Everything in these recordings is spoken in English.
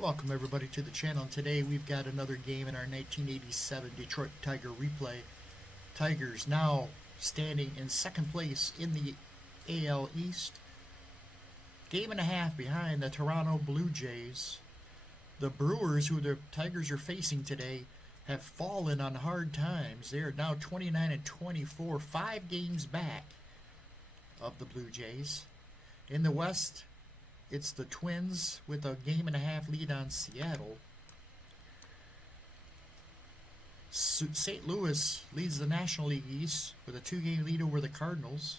Welcome everybody to the channel. Today we've got another game in our 1987 Detroit Tiger replay. Tigers now standing in second place in the AL East. Game and a half behind the Toronto Blue Jays. The Brewers, who the Tigers are facing today, have fallen on hard times. They are now 29-24, 5 games back of the Blue Jays. In the West, it's the Twins with a game and a half lead on Seattle. St. Louis leads the National League East with a 2-game lead over the Cardinals,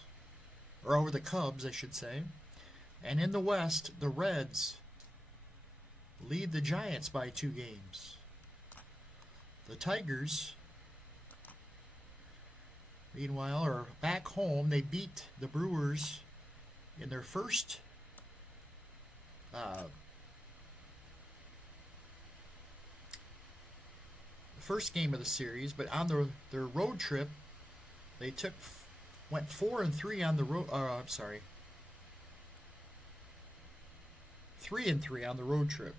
or over the Cubs, I should say. And in the West, the Reds lead the Giants by 2 games. The Tigers, meanwhile, are back home. They beat the Brewers in their first game of the series, but on their road trip, they went 4-3 on the road. 3-3 on the road trip.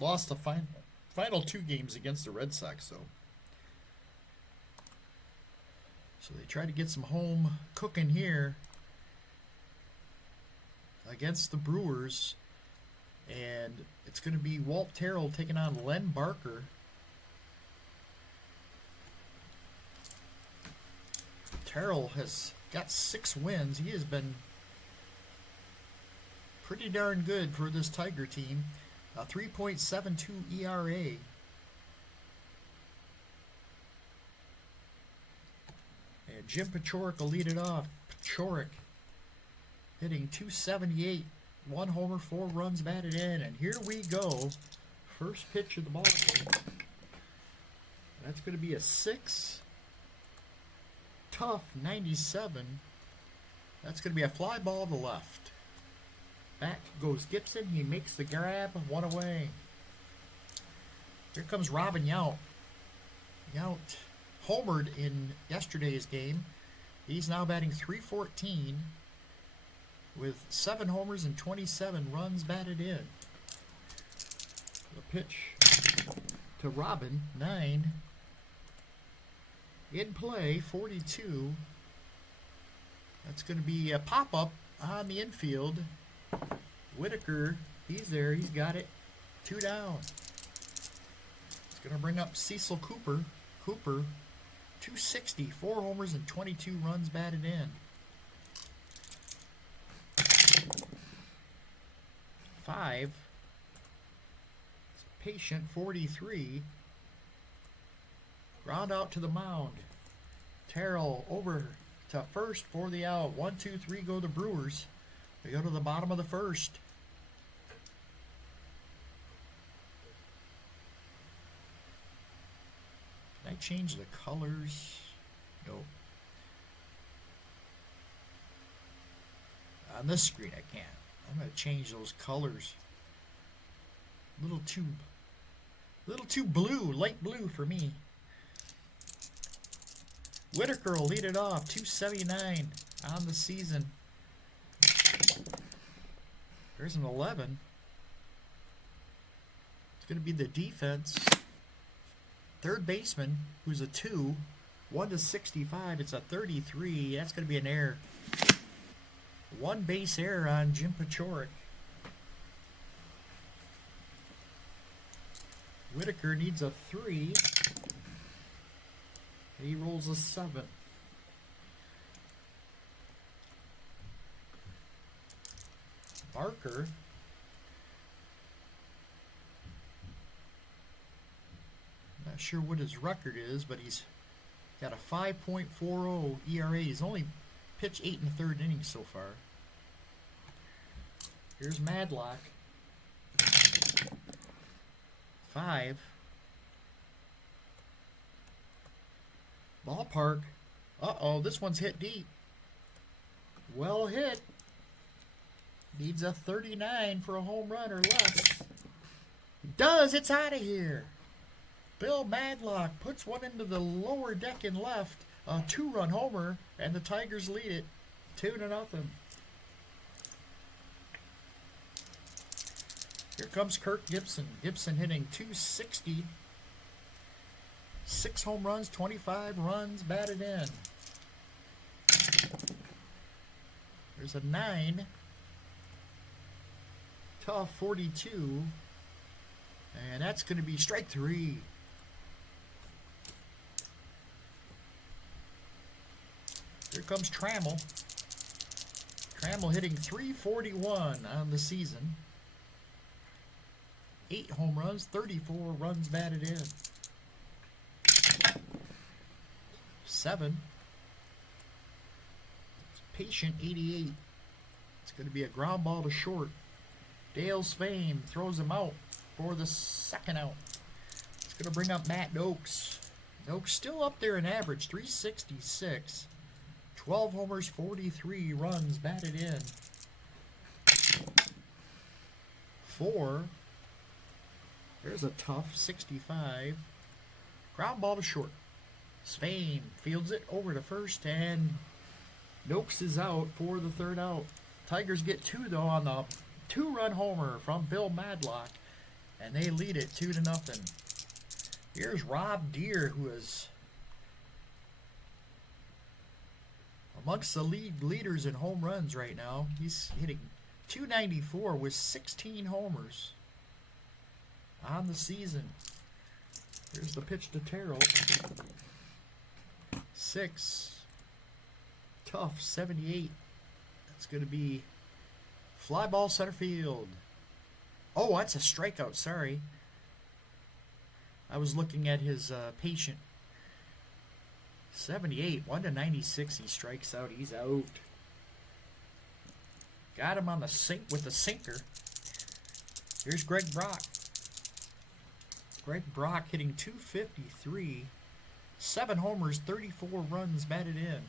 Lost the final 2 games against the Red Sox, though. So they try to get some home cooking here against the Brewers. And it's going to be Walt Terrell taking on Len Barker. Terrell has got 6 wins. He has been pretty darn good for this Tiger team. A 3.72 ERA. And Jim Paciorek will lead it off. Paciorek hitting .278. 1 homer, 4 runs batted in, and here we go. First pitch of the ball game. That's going to be a 6. Tough 97. That's going to be a fly ball to left. Back goes Gibson. He makes the grab. 1 away. Here comes Robin Yount. Yount homered in yesterday's game. He's now batting .314. with 7 homers and 27 runs batted in. The pitch to Robin, 9. In play, 42. That's going to be a pop-up on the infield. Whitaker, he's there, he's got it. 2 down. It's going to bring up Cecil Cooper. Cooper, .260, 4 homers and 22 runs batted in. 5. Patient, 43. Ground out to the mound. Terrell over to first for the out. 1, 2, 3 go the Brewers. They go to the bottom of the first. Can I change the colors? Nope. On this screen I can't. I'm going to change those colors. A little too blue, light blue for me. Whitaker will lead it off, .279 on the season. There's an 11. It's going to be the defense. Third baseman, who's a 2, 1-65. It's a 33. That's going to be an error. 1 base error on Jim Paciorek. Whitaker needs a 3. He rolls a 7. Barker. Not sure what his record is, but he's got a 5.40 ERA. He's only pitched 8 1/3 innings so far. Here's Madlock. 5. Ballpark. Uh-oh, this one's hit deep. Well hit. Needs a 39 for a home run or less. Does. It's out of here. Bill Madlock puts one into the lower deck in left. A 2-run homer, and the Tigers lead it 2-0. Here comes Kirk Gibson. Gibson hitting .260. 6 home runs, 25 runs batted in. There's a 9. Tough 42. And that's going to be strike 3. Here comes Trammell. Trammell hitting .341 on the season. 8 home runs, 34 runs batted in. 7. Patient 88. It's going to be a ground ball to short. Dale's Fame throws him out for the second out. It's going to bring up Matt Oakes. Oakes still up there in average, .366. 12 homers, 43 runs batted in. 4. There's a tough 65. Ground ball to short. Svein fields it over to first, and Noakes is out for the third out. Tigers get 2 though on the 2-run homer from Bill Madlock, and they lead it 2-0. Here's Rob Deere, who is amongst the league leaders in home runs right now. He's hitting .294 with 16 homers on the season. Here's the pitch to Terrell. 6. Tough 78. That's going to be fly ball center field. Oh, that's a strikeout. Sorry. I was looking at his patient. 78. 1-96. He strikes out. He's out. Got him on the sink with the sinker. Here's Greg Brock. Greg Brock hitting .253. 7 homers, 34 runs batted in.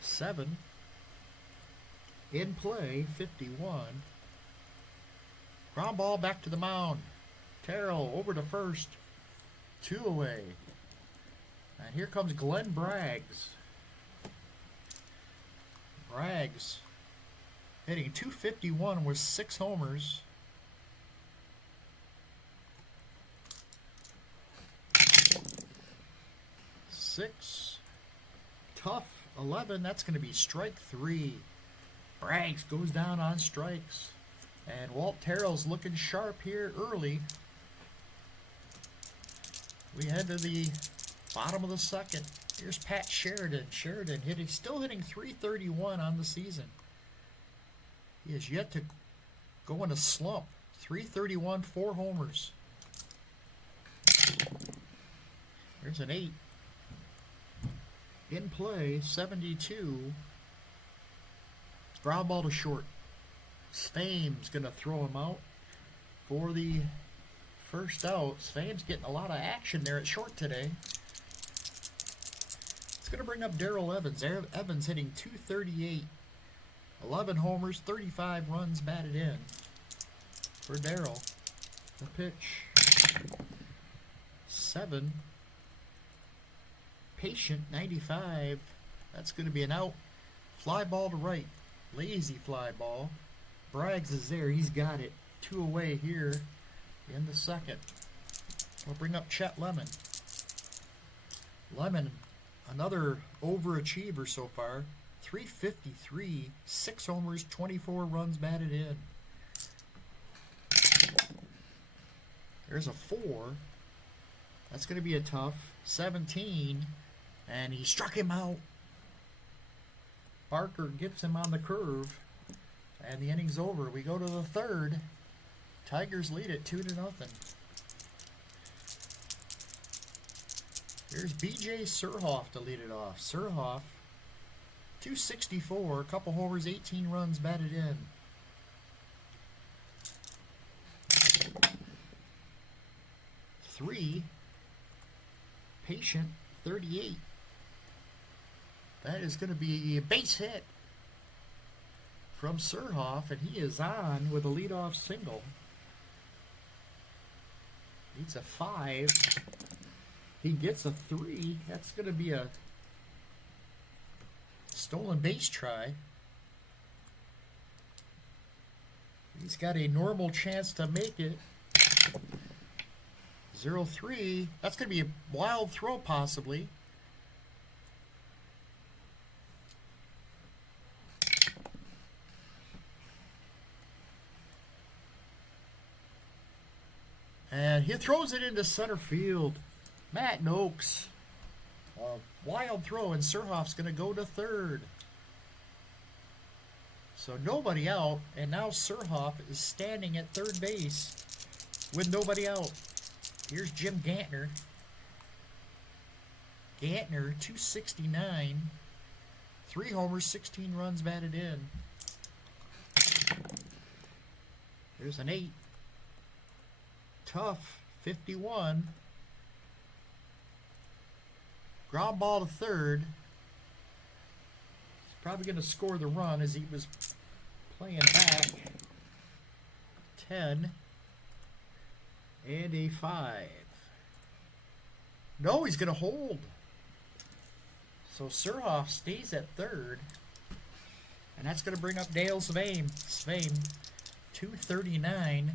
7. In play, 51. Ground ball back to the mound. Terrell over to first. 2 away. And here comes Glenn Braggs. Braggs hitting .251 with 6 homers. 6. Tough 11. That's going to be strike 3. Braggs goes down on strikes. And Walt Terrell's looking sharp here early. We head to the bottom of the second. Here's Pat Sheridan. Sheridan still hitting .331 on the season. He has yet to go in a slump. .331, 4 homers. There's an 8. In play, 72. Ground ball to short. Svame's going to throw him out for the first out. Svame's getting a lot of action there at short today. It's going to bring up Darrell Evans. Evans hitting .238. 11 homers, 35 runs batted in for Darrell. The pitch. 7. Patient 95. That's going to be an out. Fly ball to right. Lazy fly ball. Braggs is there. He's got it. 2 away here in the second. We'll bring up Chet Lemon. Lemon, another overachiever so far. .353. 6 homers, 24 runs batted in. There's a 4. That's going to be a tough 17. And he struck him out. Barker gets him on the curve. And the inning's over. We go to the third. Tigers lead it 2-0. Here's B.J. Surhoff to lead it off. Surhoff, .264, a couple homers, 18 runs batted in. Three. Patient, 38. That is going to be a base hit from Surhoff, and he is on with a leadoff single. Needs a 5. He gets a 3. That's going to be a stolen base try. He's got a normal chance to make it. 0-3. That's going to be a wild throw, possibly. And he throws it into center field. Matt Noakes. A wild throw, and Surhoff's going to go to third. So nobody out, and now Surhoff is standing at third base with nobody out. Here's Jim Gantner. Gantner, 269. 3 homers, 16 runs batted in. There's an 8. Tough, 51. Ground ball to third. He's probably going to score the run as he was playing back. 10. And a 5. No, he's going to hold. So Surhoff stays at third. And that's going to bring up Dale Sveum. Sveum, 239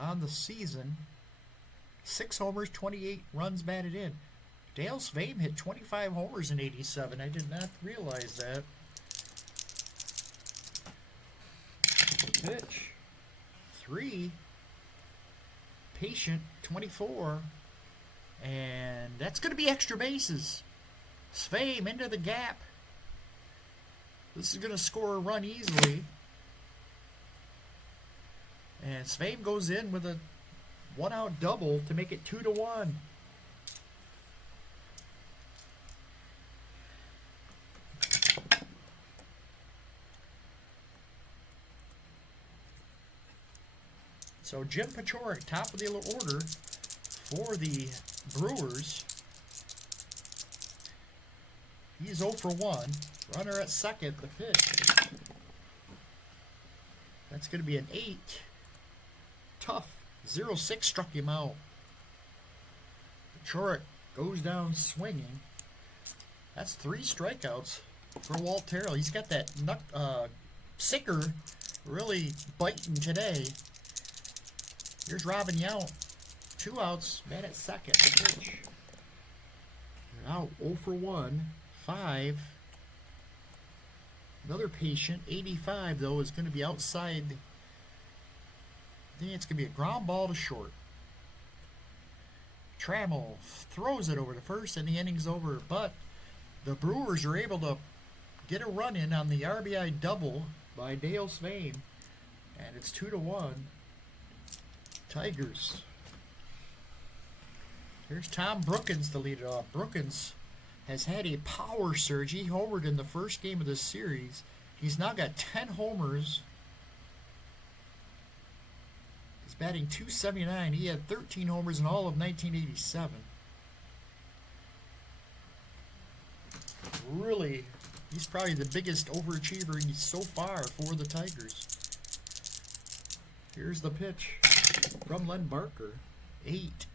on the season. 6 homers, 28 runs batted in. Dale Sveum hit 25 homers in 87. I did not realize that. Pitch. 3. Patient, 24. And that's going to be extra bases. Sveum into the gap. This is going to score a run easily. And Sveum goes in with a 1-out double to make it 2-1. So Jim Pachorik, top of the order for the Brewers. He's 0 for 1. Runner at second, the pitch. That's going to be an 8. Tough. 0-6 struck him out. Pachorik goes down swinging. That's 3 strikeouts for Walt Terrell. He's got that sinker really biting today. Here's Robin Yount. 2 outs, man at second. The pitch. Out 0 for 1. 5. Another patient. 85, though, is going to be outside. I think it's going to be a ground ball to short. Trammell throws it over to first, and the inning's over. But the Brewers are able to get a run in on the RBI double by Dale Sveum. And it's 2-1. Tigers. Here's Tom Brookins to lead it off. Brookins has had a power surge. He homered in the first game of this series. He's now got 10 homers. He's batting .279. He had 13 homers in all of 1987. Really, he's probably the biggest overachiever so far for the Tigers. Here's the pitch from Len Barker. 8.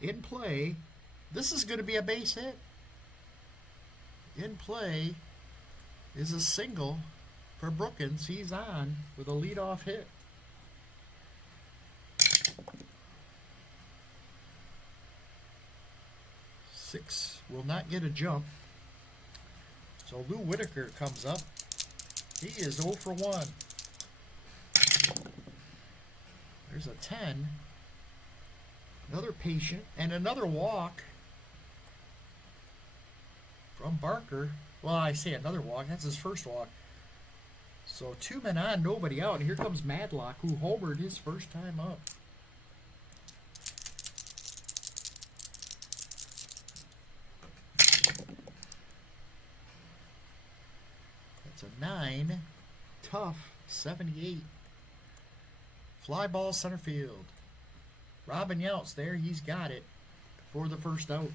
In play. This is going to be a base hit. In play is a single for Brookins. He's on with a leadoff hit. Six will not get a jump. So Lou Whitaker comes up. He is 0 for 1. There's a 10. Another patient and another walk from Barker. Well, I say another walk. That's his first walk. So 2 men on, nobody out. And here comes Madlock, who homered his first time up. That's a 9. Tough. 78. Fly ball center field. Robin Yount's there. He's got it for the first out.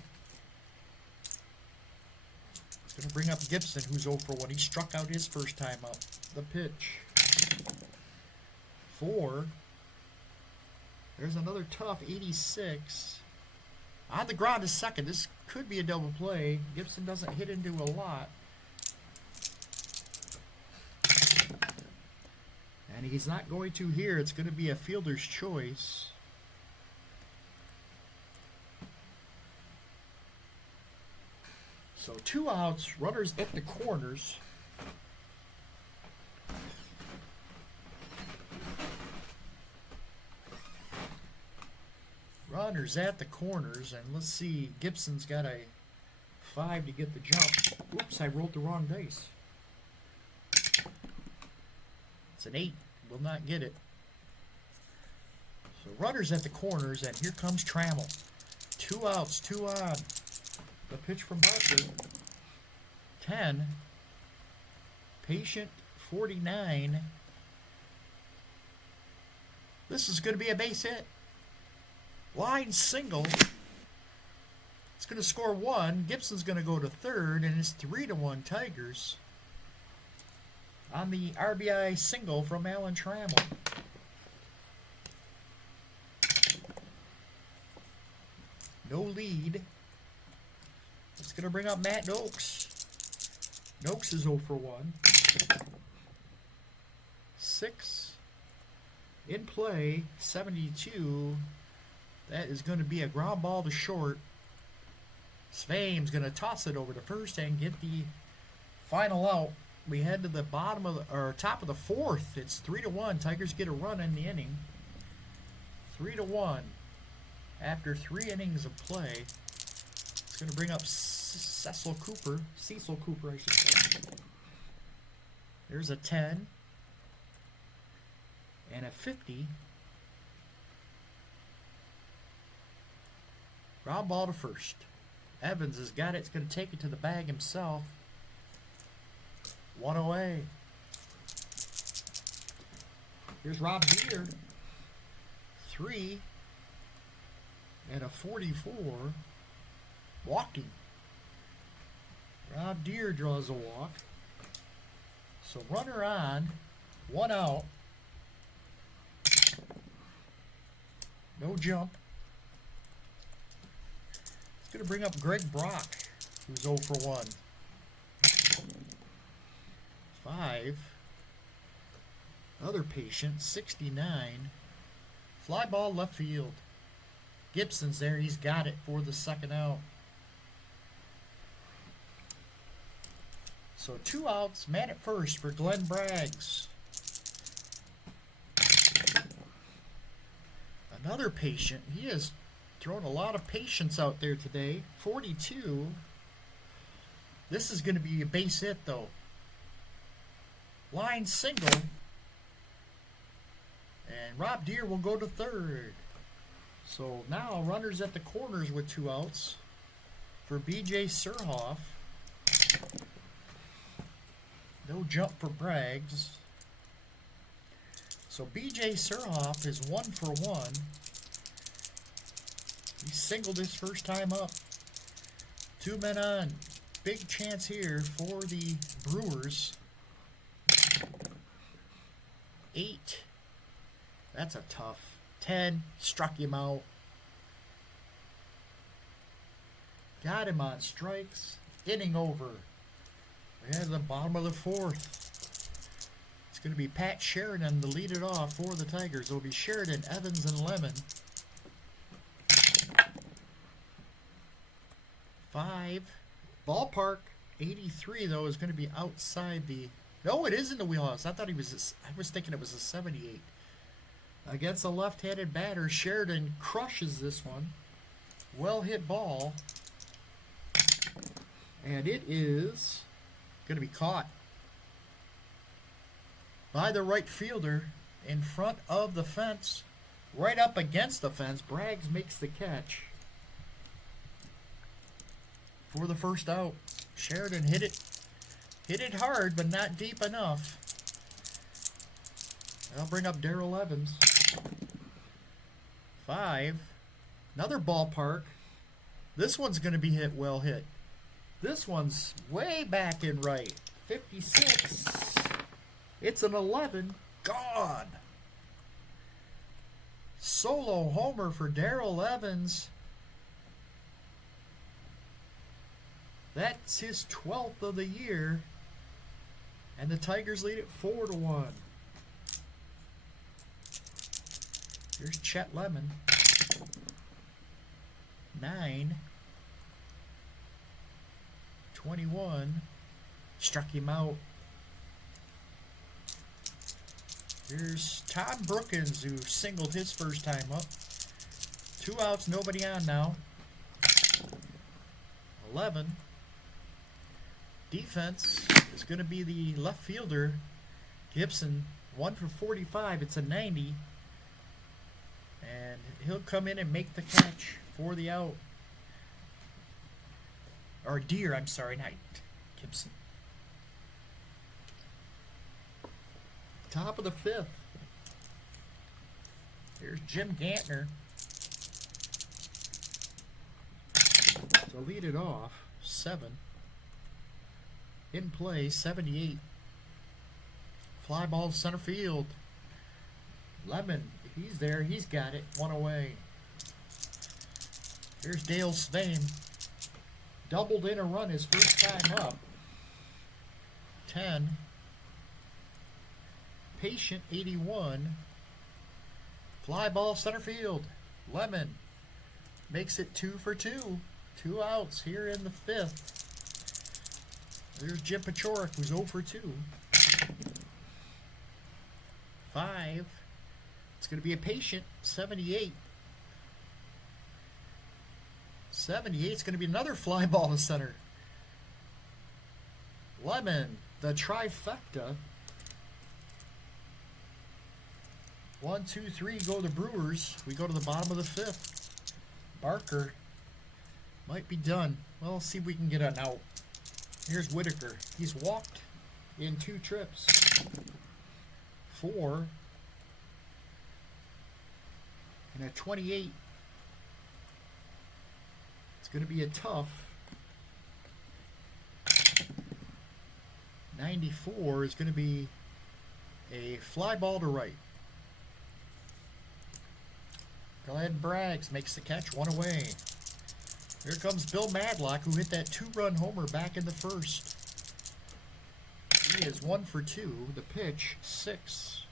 It's going to bring up Gibson, who's 0 for 1. He struck out his first time up. The pitch. 4. There's another tough 86. On the ground to second. This could be a double play. Gibson doesn't hit into a lot. And he's not going to here. It's going to be a fielder's choice. So 2 outs, runners at the corners. Runners at the corners, and let's see, Gibson's got a 5 to get the jump. Oops, I rolled the wrong dice. It's an 8, will not get it. So runners at the corners, and here comes Trammell. 2 outs, 2 on. The pitch from Barker. 10. Patient, 49. This is going to be a base hit. Line single. It's going to score 1. Gibson's going to go to third, and it's 3-1 Tigers on the RBI single from Alan Trammell. No lead. It's going to bring up Matt Noakes. Noakes is 0 for 1. 6. In play, 72. That is going to be a ground ball to short. Svaim's going to toss it over to first and get the final out. We head to the bottom of the, or top of the 4th. It's 3-1. Tigers get a run in the inning. 3-1. After 3 innings of play, it's going to bring up Cecil Cooper, I should say. There's a 10 and a 50. Ground ball to first. Evans has got it. It's going to take it to the bag himself. 1 away. Here's Rob Deere. 3 and a 44. Walking. Rob Deere draws a walk. So runner on. 1 out. No jump. It's going to bring up Greg Brock, who's 0 for 1. 5. Other patient, 69. Fly ball left field. Gibson's there. He's got it for the second out. So 2 outs, man at first for Glenn Braggs. Another patient. He has thrown a lot of patience out there today. 42. This is going to be a base hit, though. Line single. And Rob Deere will go to third. So now runners at the corners with 2 outs for B.J. Surhoff. No jump for Braggs. So B.J. Surhoff is 1 for 1. He singled his first time up. 2 men on. Big chance here for the Brewers. 8. That's a tough. 10. Struck him out. Got him on strikes. Inning over. We're at the bottom of the 4th. It's going to be Pat Sheridan to lead it off for the Tigers. It'll be Sheridan, Evans, and Lemon. 5. Ballpark 83 though is going to be outside the. No, it is in the wheelhouse. I was thinking it was a 78. Against a left-handed batter, Sheridan crushes this one. Well hit ball, and it is going to be caught by the right fielder in front of the fence, right up against the fence. Braggs makes the catch for the first out. Sheridan hit it hard, but not deep enough. I'll bring up Darrell Evans. 5. Another ballpark. This one's going to be well hit. This one's way back in right. 56. It's an 11. Gone. Solo homer for Darrell Evans. That's his 12th of the year. And the Tigers lead it 4-1. Here's Chet Lemon. 9. 21. Struck him out. Here's Tom Brookins, who singled his first time up. 2 outs, nobody on now. 11. Defense is going to be the left fielder, Gibson. 1 for 45. It's a 90. And he'll come in and make the catch for the out. Or Deer, I'm sorry, not Gibson. Top of the 5th. Here's Jim Gantner. To lead it off, 7. In play, 78. Fly ball to center field. Lemon, he's there, he's got it. 1 away. Here's Dale Svein. Doubled in a run his first time up. 10. Patient, 81. Fly ball center field. Lemon makes it 2 for 2. 2 outs here in the 5th. There's Jim Pachorik, who's 0 for 2. 5. It's going to be a Patient, 78. 78 is going to be another fly ball to center. Lemon, the trifecta. 1, 2, 3 go the Brewers. We go to the bottom of the 5th. Barker might be done. Well, let's see if we can get an out. Here's Whitaker. He's walked in 2 trips. 4. And at 28, it's going to be a tough. 94 is going to be a fly ball to right. Glenn Braggs makes the catch, 1 away. Here comes Bill Madlock, who hit that 2-run homer back in the 1st. He is 1 for 2. The pitch, 6.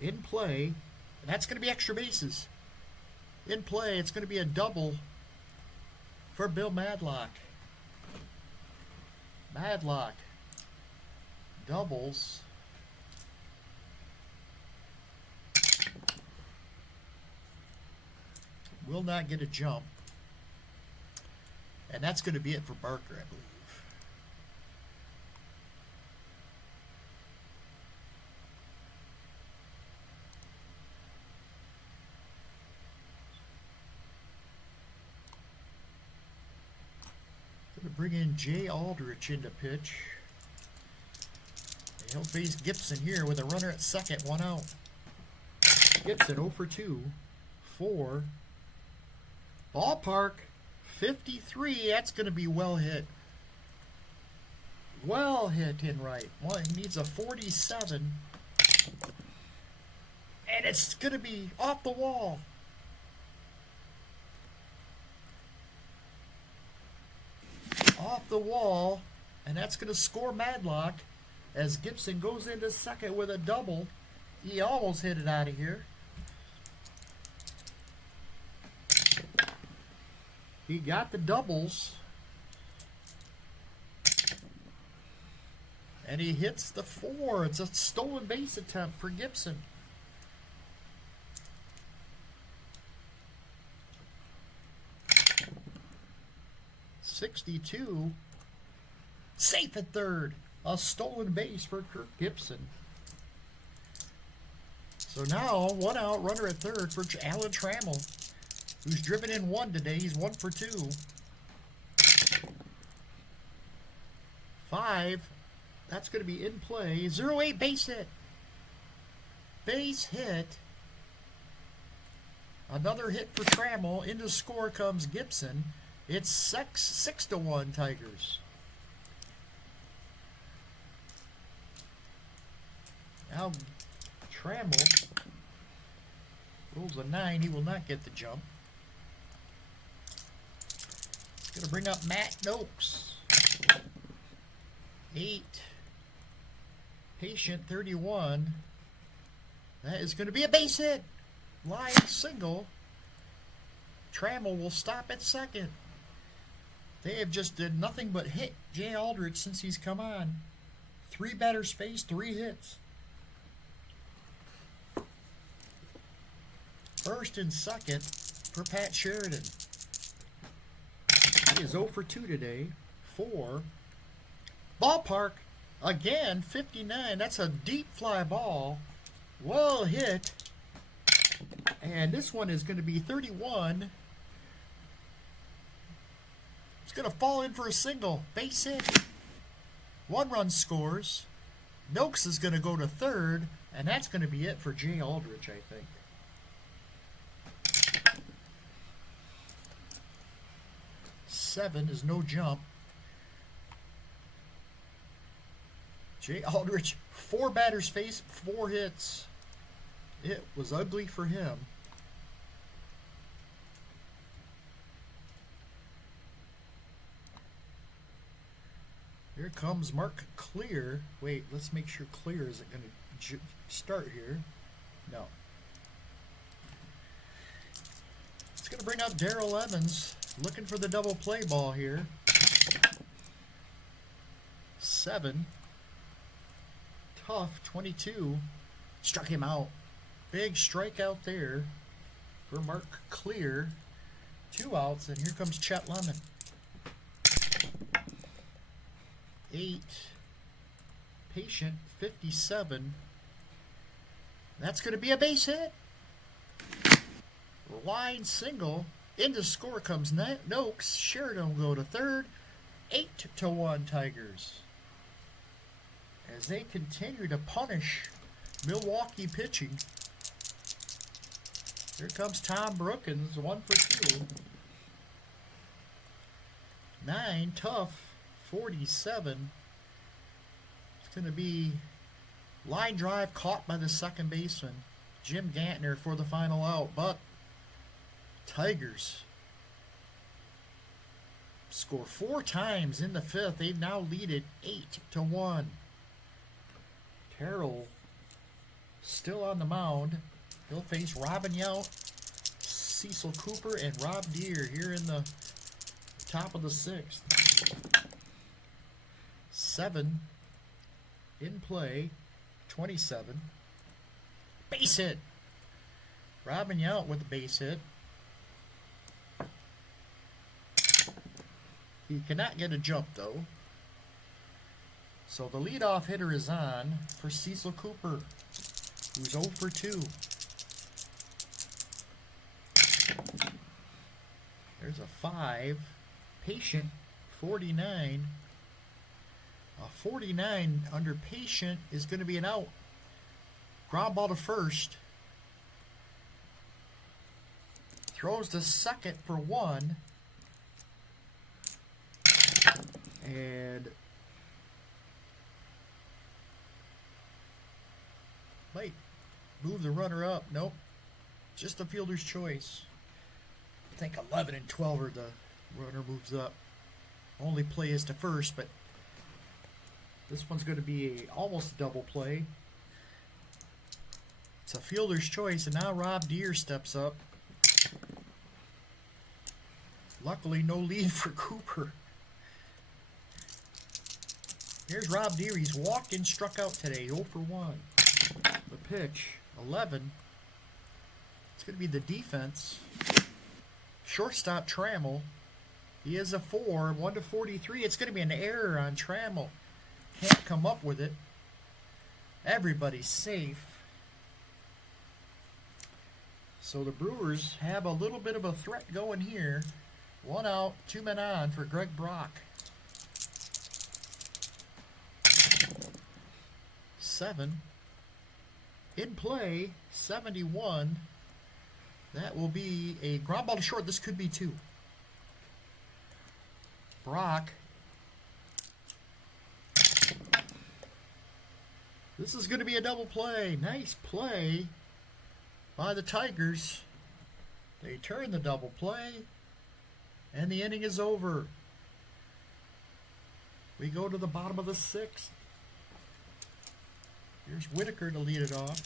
In play, and that's going to be extra bases. In play, it's going to be a double for Bill Madlock. Madlock doubles. Will not get a jump. And that's going to be it for Barker, I believe. Going to bring in Jay Aldrich into pitch. And he'll face Gibson here with a runner at second, 1 out. Gibson 0 for 2. 4. Ballpark, 53. That's going to be well hit. Well hit in right. Well, he needs a 47. And it's going to be off the wall. Off the wall. And that's going to score Madlock as Gibson goes into second with a double. He almost hit it out of here. He got the doubles. And he hits the 4. It's a stolen base attempt for Gibson. .62. Safe at third. A stolen base for Kirk Gibson. So now, 1 out, runner at third for Alan Trammell, who's driven in 1 today. He's 1 for 2. 5. That's going to be in play. 0-8 base hit. Base hit. Another hit for Trammell. Into score comes Gibson. It's 6-1 Tigers. Now Trammell rolls a 9. He will not get the jump. Going to bring up Matt Noakes. 8. Patient, 31. That is going to be a base hit. line single. Trammell will stop at second. They have just did nothing but hit Jay Aldrich since he's come on. 3 batter space, 3 hits. First and second for Pat Sheridan. He is 0 for 2 today. 4. Ballpark, again, 59. That's a deep fly ball. Well hit. And this one is going to be 31. It's going to fall in for a single. Base hit. 1 run scores. Noakes is going to go to third. And that's going to be it for Jay Aldrich, I think. Seven is no jump. Jay Aldrich, 4 batters face, 4 hits. It was ugly for him. Here comes Mark Clear. Wait, let's make sure Clear isn't going to start here. No. It's going to bring up Darrell Evans, looking for the double play ball here. 7. Tough, 22. Struck him out. Big strikeout there for Mark Clear. 2 outs, and here comes Chet Lemon. 8. Patient, 57. That's going to be a base hit. Line single. Into score comes Noakes. Sheridan will go to third. 8-1 Tigers. As they continue to punish Milwaukee pitching. Here comes Tom Brookins, 1 for 2. 9, Tough, 47. It's going to be line drive caught by the second baseman, Jim Gantner, for the final out. But Tigers score 4 times in the 5th. They've now lead it 8-1. Terrell still on the mound. He'll face Robin Yount, Cecil Cooper, and Rob Deere here in the top of the 6th. 7 in play, 27. Base hit. Robin Yount with the base hit. He cannot get a jump though. So the leadoff hitter is on for Cecil Cooper, who's 0 for 2. There's a 5. Patient, 49. A 49 under Patient is going to be an out. Ground ball to first. Throws to second for 1. And might move the runner up. Nope. Just the fielder's choice. I think 11 and 12 are the runner moves up. Only play is to first, but this one's going to be almost a double play. It's a fielder's choice, and now Rob Deere steps up. Luckily, no lead for Cooper. Here's Rob Deere. He's walked and struck out today, 0 for 1. The pitch, 11. It's going to be the defense. Shortstop Trammell. He is a 4, 1 to 43. It's going to be an error on Trammell. Can't come up with it. Everybody's safe. So the Brewers have a little bit of a threat going here. 1 out, 2 men on for Greg Brock. 7. In play, 71. That will be a ground ball to short. This could be 2. Brock. This is going to be a double play. Nice play by the Tigers. They turn the double play, and the inning is over. We go to the bottom of the 6th. Here's Whitaker to lead it off.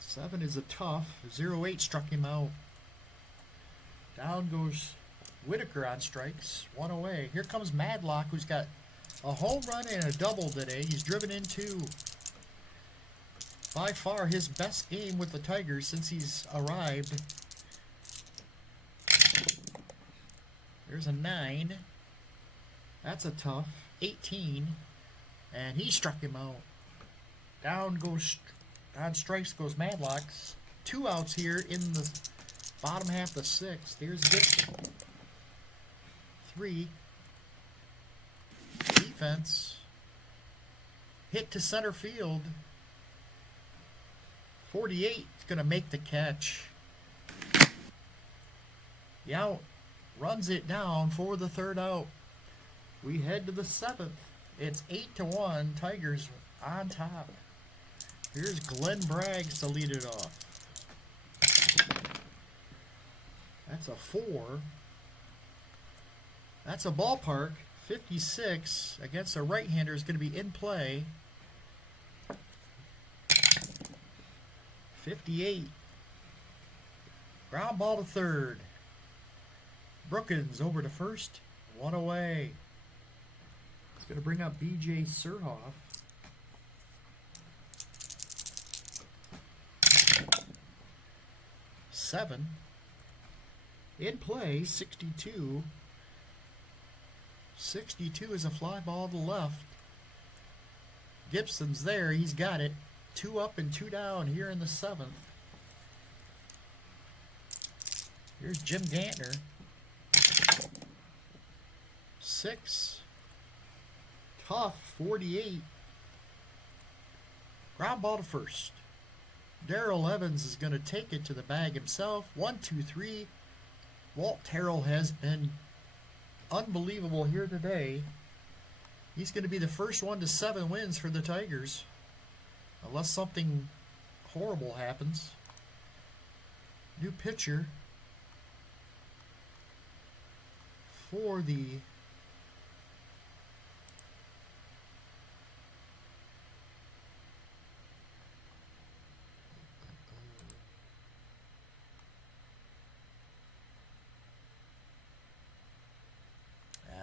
Seven is a tough. 0-8 struck him out. Down goes Whitaker on strikes. One away. Here comes Madlock, who's got a home run and a double today. He's driven into, by far, his best game with the Tigers since he's arrived. There's a 9. That's a tough. 18. And he struck him out. Down strikes goes Madlock. 2 outs here in the bottom half of the 6th. There's Gibson. 3. Defense. Hit to center field. 48 is going to make the catch. The out. Runs it down for the 3rd out. We head to the 7th. It's 8-1. Tigers on top. Here's Glenn Braggs to lead it off. That's a 4. That's a ballpark. 56 against a right-hander is going to be in play. 58. Ground ball to 3rd. Brookins over to 1st. 1 away. It's going to bring up B.J. Surhoff. Seven. In play, 62. 62 is a fly ball to the left. Gibson's there. He's got it. 2 up and 2 down here in the 7th. Here's Jim Gantner. 6. Tough. 48. Ground ball to 1st. Darrell Evans is going to take it to the bag himself. 1, 2, 3. Walt Terrell has been unbelievable here today. He's going to be the first one to 7 wins for the Tigers, unless something horrible happens. New pitcher for the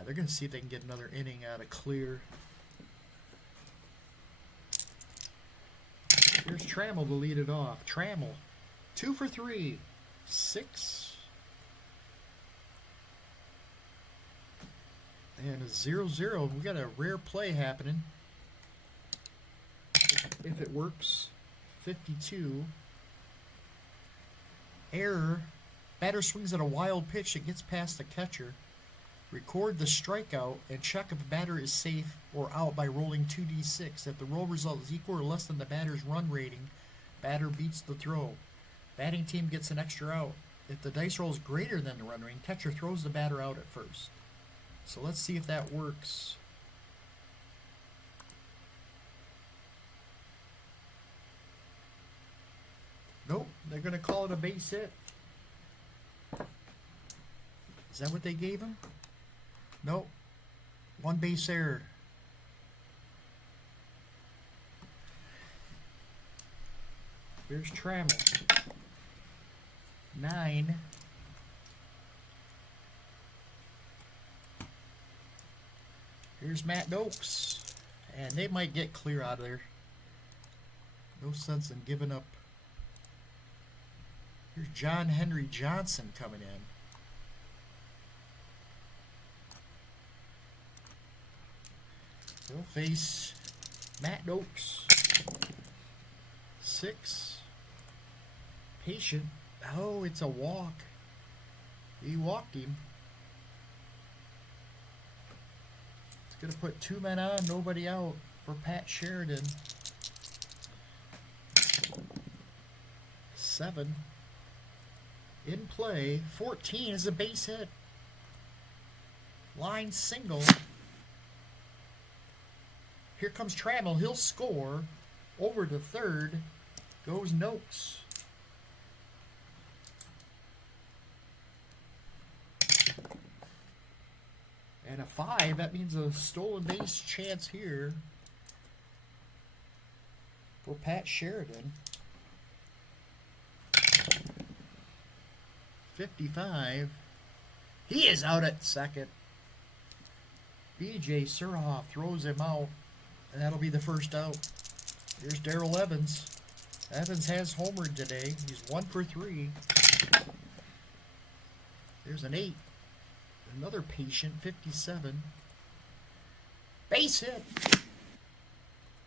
they're going to see if they can get another inning out of Clear. Here's Trammell to lead it off. Trammell, 2 for 3. 6. And a 0-0. We got a rare play happening. If it works. 52. Error. Batter swings at a wild pitch that gets past the catcher. Record the strikeout and check if the batter is safe or out by rolling 2d6. If the roll result is equal or less than the batter's run rating, batter beats the throw. Batting team gets an extra out. If the dice roll is greater than the run rating, catcher throws the batter out at first. So let's see if that works. Nope, they're going to call it a base hit. Is that what they gave him? Nope. 1 base error. Here's Trammell. 9. Here's Matt Noakes. And they might get Clear out of there. No sense in giving up. Here's John Henry Johnson coming in. He'll face Matt Noakes. 6. Patient. Oh, it's a walk. He walked him. It's going to put 2 men on, nobody out for Pat Sheridan. 7. In play. 14 is a base hit. Line single. Here comes Trammell. He'll score. Over to 3rd goes Noakes. And And a 5, that means a stolen base chance here for Pat Sheridan. 55. He is out at second. B.J. Surhoff throws him out, and that'll be the first out. Here's Darrell Evans. Evans has homered today. He's 1 for 3. There's an 8. Another patient, 57. Base hit.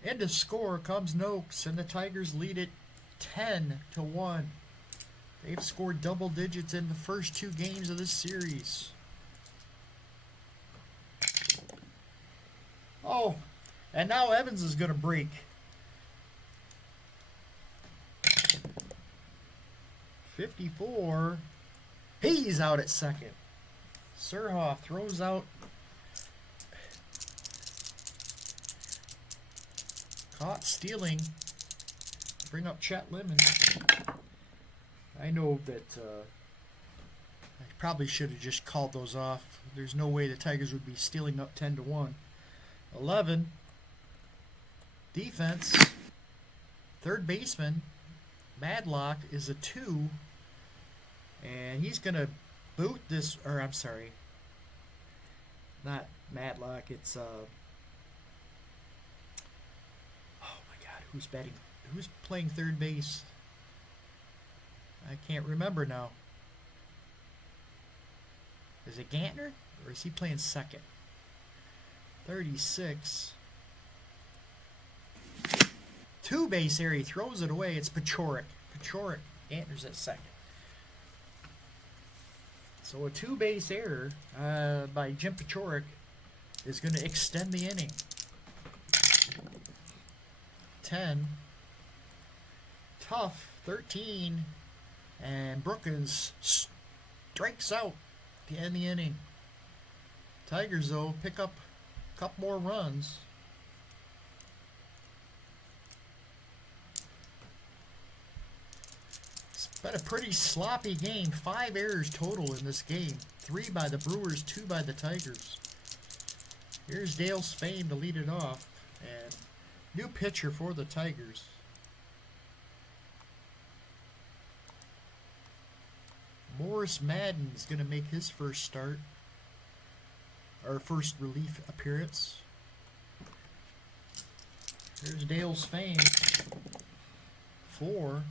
And to score comes Noakes, and the Tigers lead it 10-1. They've scored double digits in the first 2 games of this series. Oh, and now Evans is going to break. .54. He's out at second. Surhoff throws out. Caught stealing. Bring up Chet Lemon. I know that I probably should have just called those off. There's no way the Tigers would be stealing up 10-1. 11. Defense. Third baseman. Madlock is a 2. And he's going to boot this, or I'm sorry, not Madlock, it's, oh my God, who's playing third base? I can't remember now. Is it Gantner, or is he playing second? 36. 2 base area, he throws it away, it's Pachorik. Gantner's at second. So a 2 base error by Jim Pachorik is going to extend the inning. 10. Tough, 13. And Brookins strikes out to end the inning. Tigers, though, pick up a couple more runs. Been a pretty sloppy game. 5 errors total in this game. 3 by the Brewers, 2 by the Tigers. Here's Dale Spain to lead it off. And new pitcher for the Tigers. Morris Madden is going to make his first start. Or first relief appearance. Here's Dale Spain. 4.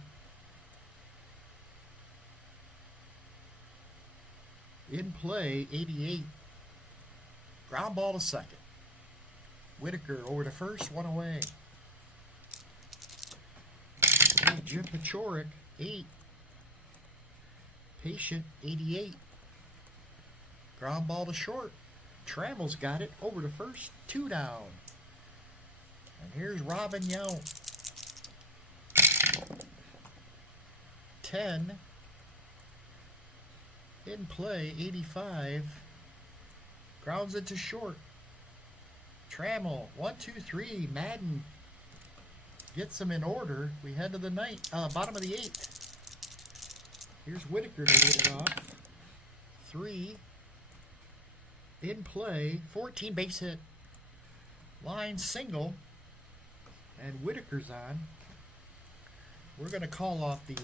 In play, 88. Ground ball to second. Whitaker over to first, 1 away. Jim Pachorik, 8. Patient, 88. Ground ball to short. Trammell's got it over to first, 2 down. And here's Robin Yount. 10. In play, 85. Grounds it to short. Trammell, 1, 2, 3. Madden gets them in order. We head to the bottom of the 8th. Here's Whitaker to lead it off. 3. In play, 14. Base hit. Line single. And Whitaker's on. We're going to call off the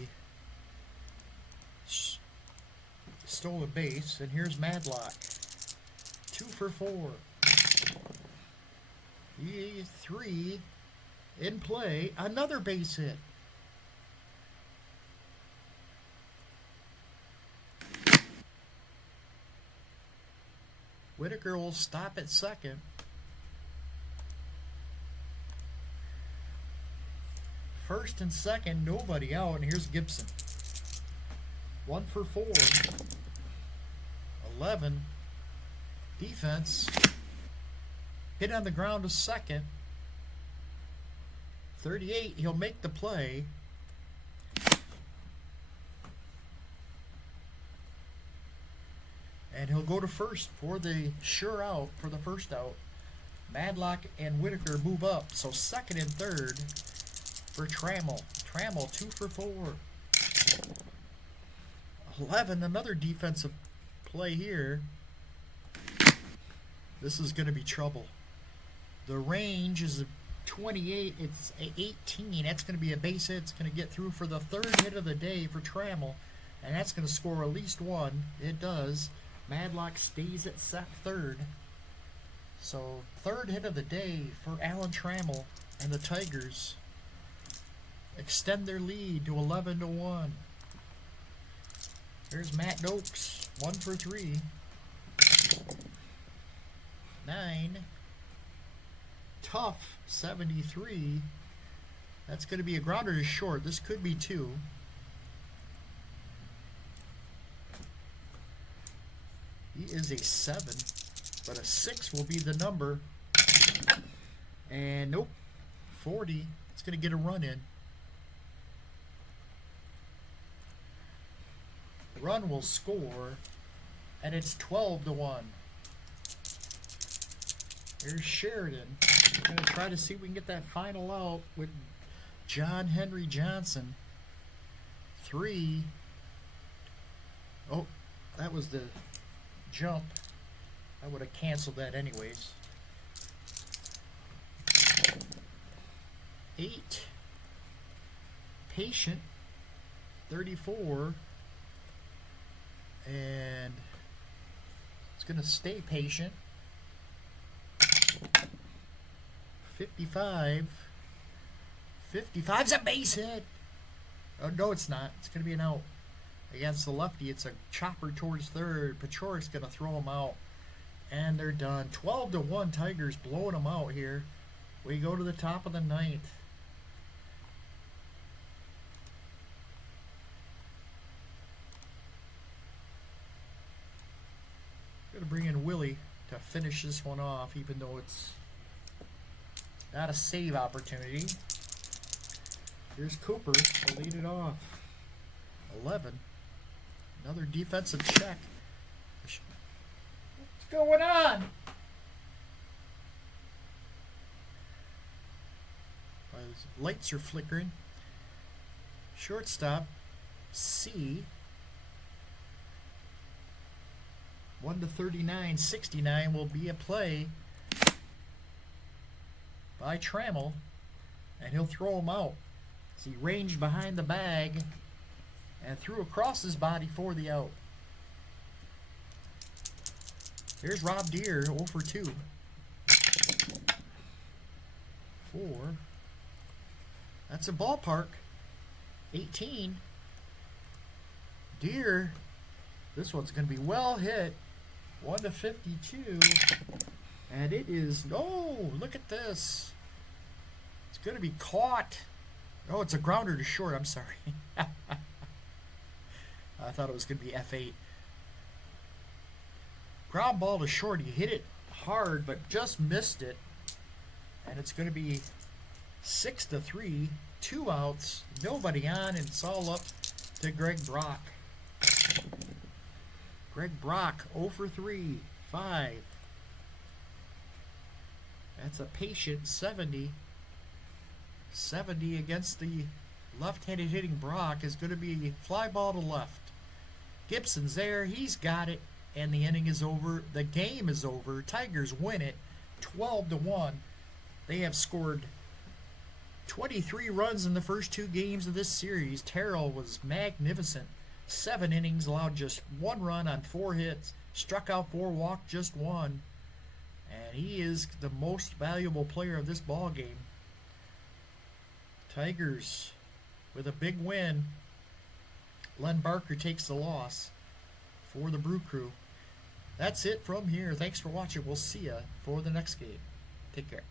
stolen base, and here's Madlock. 2 for 4. 3. In play, another base hit. Whitaker will stop at second. First and second, nobody out, and here's Gibson. 1 for 4. 11. Defense. Hit on the ground to second. 38. He'll make the play. And he'll go to first for the sure out, for the first out. Madlock and Whitaker move up. So second and third for Trammell. Trammell, 2 for 4. 11, another defensive play here. This is going to be trouble. The range is 28. It's 18. That's going to be a base hit. It's going to get through for the third hit of the day for Trammell. And that's going to score at least one. It does. Madlock stays at third. So, third hit of the day for Alan Trammell and the Tigers. Extend their lead to 11-1. There's Matt Noakes, 1 for 3. 9. Tough, 73. That's going to be a grounder to short. This could be 2. He is a 7, but a 6 will be the number. And nope, 40. It's going to get a run in. Run will score, and it's 12-1. Here's Sheridan. We're going to try to see if we can get that final out with John Henry Johnson. 3. Oh, that was the jump. I would have canceled that anyways. 8. Patient. 34. And it's going to stay patient. 55. 55's a base hit. Oh, no, it's not. It's going to be an out. Against the lefty, it's a chopper towards third. Pachorik's going to throw him out. And they're done. 12-1, Tigers blowing them out here. We go to the top of the 9th. Going to bring in Willie to finish this one off, even though it's not a save opportunity. Here's Cooper to lead it off. 11. Another defensive check. What's going on? Lights are flickering. Shortstop, C. 1-39, 69 will be a play by Trammell, and he'll throw him out. So he ranged behind the bag and threw across his body for the out. Here's Rob Deere, 0 for 2. 4. That's a ballpark. 18. Deere, this one's going to be well hit. 1-52. And it is, oh, look at this. It's going to be caught. Oh, it's a grounder to short. I'm sorry. I thought it was going to be F8. Ground ball to short. He hit it hard, but just missed it. And it's going to be 6-3. 2 outs. Nobody on, and it's all up to Greg Brock. Greg Brock, 0 for 3. 5. That's a patient 70. 70 against the left-handed hitting Brock is going to be fly ball to left. Gibson's there. He's got it. And the inning is over. The game is over. Tigers win it 12-1. They have scored 23 runs in the first 2 games of this series. Terrell was magnificent. 7 innings, allowed just 1 run on 4 hits. Struck out 4, walked just 1. And he is the most valuable player of this ball game. Tigers with a big win. Len Barker takes the loss for the Brew Crew. That's it from here. Thanks for watching. We'll see you for the next game. Take care.